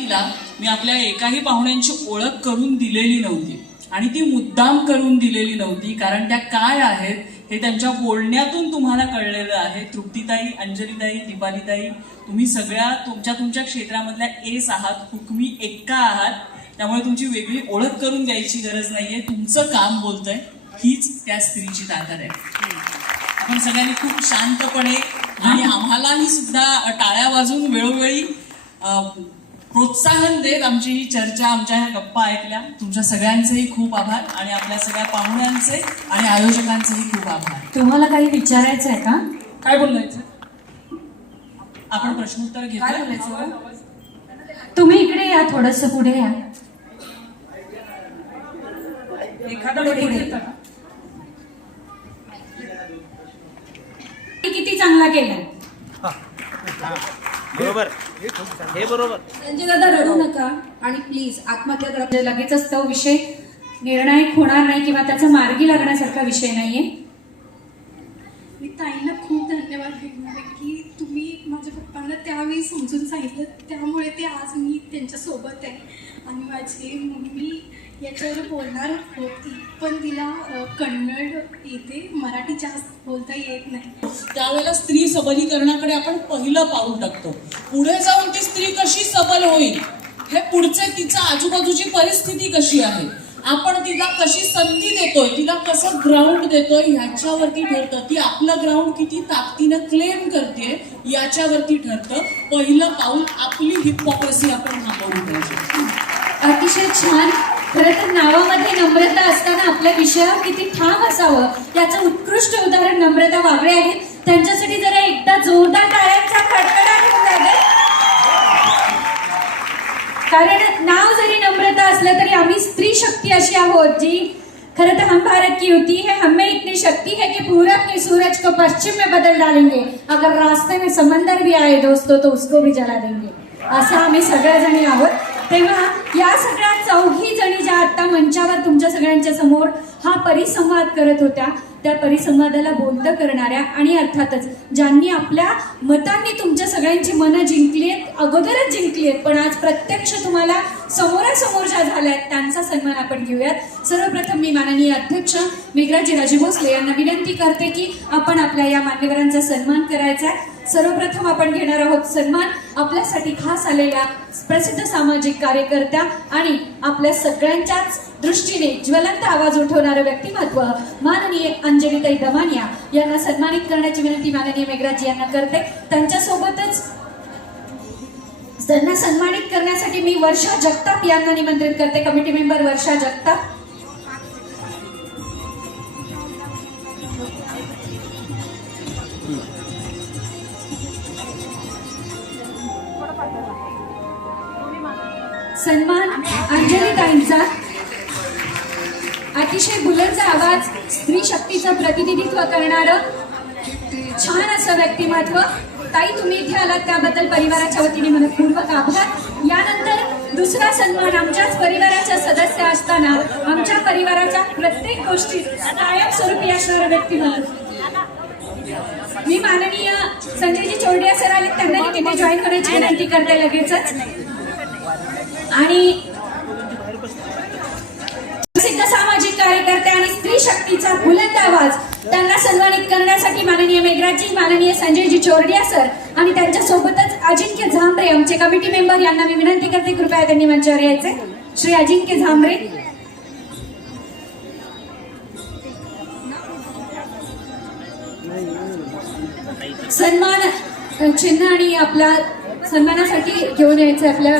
तिला मी आपल्या एकाही पाहुण्यांची ओळख करून दिलेली नव्हती. आणि ती मुद्दाम करून दिलेली नव्हती कारण त्या काय आहेत हे त्यांच्या बोलण्यातून तुम्हाला कळलेलं आहे. तृप्तीताई अंजलीताई दिपालीताई तुम्ही सगळ्या तुमच्या तुमच्या क्षेत्रामधल्या एस आहात हुकमी एक्का आहात. त्यामुळे तुमची वेगळी ओळख करून द्यायची गरज नाहीये. तुमचं काम बोलतंय हीच त्या स्त्रीची ताकद आहे. आपण सगळ्यांनी खूप शांतपणे आणि आम्हालाही सुद्धा टाळ्या वाजून वेळोवेळी प्रोत्साहन देत आमची ही चर्चा आमच्या ह्या गप्पा ऐकल्या. तुमच्या सगळ्यांचेही खूप आभार आणि आपल्या सगळ्या पाहुण्यांचे आणि आयोजकांचेही खूप आभार. तुम्हाला काही विचारायचं आहे का? काय बोलायचं? आपण प्रश्नोत्तर घेतो तुम्ही इकडे या थोडस पुढे या. एखादा. किती चांगला केला बरोबर. हे बरोबर. संजय दादा रडू नका. आणि प्लीज आत्महत्या लगेचच तो विषय. निर्णायक होणार नाही किंवा त्याचा मार्गी लागण्यासारखा विषय नाहीये. मी ताईंना खूप धन्यवाद देणार आहे की तुम्ही माझ्या पप्पांना त्यावेळी समजून सांगितलं. त्यामुळे ते आज मी त्यांच्यासोबत आहे. आणि माझी मम्मी याच्यावर बोलणार होती पण तिला कन्नड येते. मराठी जास्त बोलता येत नाही. त्यावेळेला स्त्री सबलीकरणाकडे आपण पहिलं पाऊल टाकतो. पुढे जाऊन ती स्त्री कशी सबल होईल? हे पुढचे तिच्या आजूबाजूची परिस्थिती कशी आहे? आपण तिला कशी संधी देतोय? तिला कसं ग्राउंड देतोय? ह्याच्यावरती ठरतं. ती आपलं ग्राउंड किती ताकदीनं क्लेम करते याच्यावरती ठरतं. पहिलं पाऊल आपली हिपोक्रसी आपण थांबवली पाहिजे. अतिशय छान. खरं तर नावामध्ये नम्रता असताना आपल्या विषयावर किती ठाम असावं याचं उत्कृष्ट उदाहरण नम्रता वागळे आहेत. त्यांच्यासाठी जरा एकदा जोरदार टाळ्यांचा कडकडाट कारण नाव जरी नम्रता असलं तरी आम्ही स्त्री शक्ती अशी आहोत जी खरं तर हम भारत की होती है हमें इतनी शक्ति है कि पूरब के सूरज को पश्चिम में बदल डालेंगे। अगर रास्ते में समंदर भी आए दोस्तों तो उसको भी जला देंगे। असं आम्ही सगळ्याजणी आहोत। तेव्हा या सगळ्या चौघी जणी ज्या आता मंचावर तुमच्या सगळ्यांच्या समोर हा परिसंवाद करत होत्या त्या परिसंवादाला बोलतं करणाऱ्या आणि अर्थातच ज्यांनी आपल्या मतांनी तुमच्या सगळ्यांची मनं जिंकली आहेत अगोदरच जिंकली आहेत पण आज प्रत्यक्ष तुम्हाला समोरासमोर ज्या झाल्या आहेत त्यांचा सन्मान आपण घेऊयात. सर्वप्रथम मी माननीय अध्यक्ष मेघराजी राजे भोसले यांना विनंती करते की आपण आपल्या या मान्यवरांचा सन्मान करायचा आहे. सर्वप्रथम आपण घेणार आहोत सन्मान. आपल्यासाठी खास आलेल्या प्रसिद्ध सामाजिक कार्यकर्त्या आणि आपल्या सगळ्यांच्याच दृष्टीने ज्वलंत आवाज उठवणारं व्यक्तिमत्व माननीय अंजलीताई दमानिया यांना सन्मानित करण्याची विनंती माननीय मेघराजी यांना करते. त्यांच्यासोबतच त्यांना सन्मानित करण्यासाठी मी वर्षा जगताप यांना निमंत्रित करते. Committee member Varsha Jagtap. सन्मान अंजलीताईंचा अतिशय बुलंद आवाज स्त्री शक्तीचं प्रतिनिधित्व करणारं छान असं व्यक्तिमत्व. ताई तुम्ही इथे आलात त्याबद्दल परिवाराच्या वतीने मनपूर्वक आभार. यानंतर दुसरा सन्मान आमच्याच परिवाराच्या सदस्य असताना आमच्या परिवाराच्या प्रत्येक गोष्टीत कायमस्वरूपी असणारं व्यक्तिमत्व. मी माननीय संजयजी चोरडिया सर आले त्यांना तिथे जॉईन करायची विनंती करते लगेचच. आणि प्रसिद्ध सामाजिक कार्यकर्ते आणि स्त्री शक्तीचा बुलंद आवाज त्यांना सन्मानित करण्यासाठी माननीय मेघराजी माननीय संजयजी चोरडिया सर आणि त्यांच्या सोबतच अजिंक्य झांबरे आमचे कमिटी मेंबर यांना मी विनंती करते कृपया त्यांनी मंचावर यायचे. श्री अजिंक्य झांबरे. सन्मान चिन्ह आणि आपला सन्मानासाठी घेऊन यायचं आपल्या